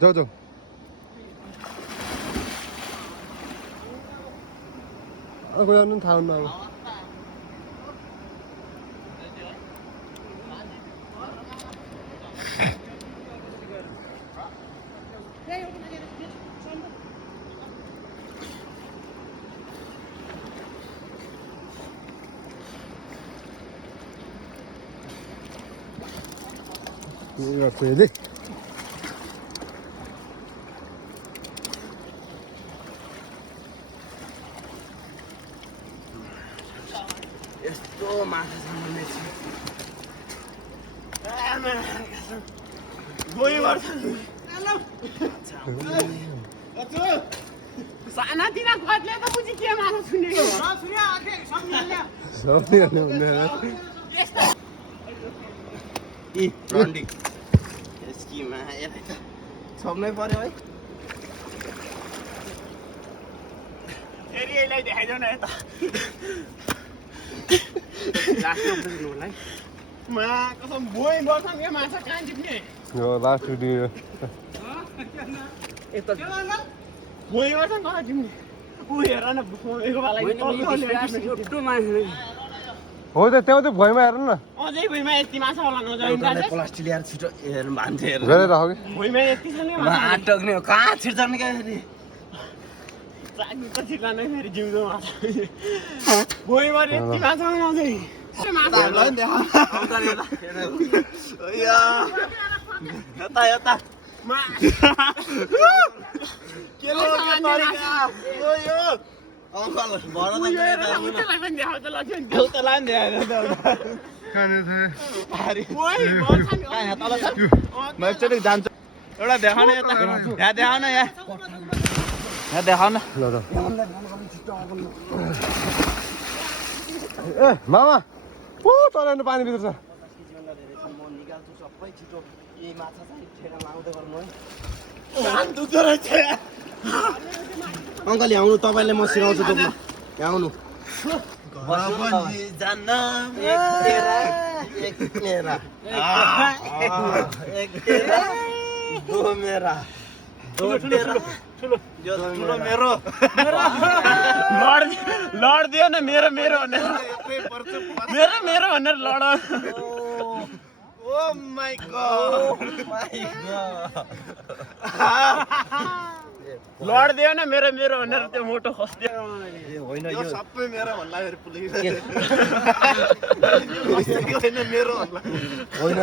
जाऊ जाऊ कोही आउनु थाहा हुन्न अब के गर्छ यसले यस्तो माछा सानातिना कटले त बुझी के माछा छुनेको छोप्नै पर्यो है फेरि यसलाई देखाइदेऊ न यता मा कसम बोइ गर्छन् के माछा कहाँ टिप्ने यो लास्ट भिडियो बोइ गर्छन् कहाँ टिप्ने ऊ हेर न बोइको भालाई हो त त्यहाँ चाहिँ भुइँमा हेर्नु न अझै भुइँमा यति माछा होला नजाउँ प्लास्टिक ल्याएर छिटो हेर्नु मान्छे हेर्नु गरेर राख कि भुइँमा यति छ नि आटक्ने कहाँ छिर्छन् क्या फेरि चाक्नु त छिर्लानै फेरि जिउँदो माछा भुइँमा यति माछा अझै यता यता अङ्कल भन म एकचोटि जान्छु एउटा देखाउन यता यहाँ देखाउन यहाँ देखाउन ल ल ए मामा ऊ चलाउनु पानीभित्र छ म निकाल्छु सबै छिटो यही माछा चाहिँ ठेलामा आउँदै गर्नु है अङ्कल यहाँ आउनु तपाईँले म सिकाउँछु तपाईँ यहाँ आउनु लड्दियो न मेरो मेरो भनेर मेरो मेरो भनेर लड Oh my god! लड्दियो न मेरो मेरो भनेर त्यो मोटो खस्दियो होइन यो सबै मेरो भन्ला फेरि पुलिस होइन मेरो भन्ला होइन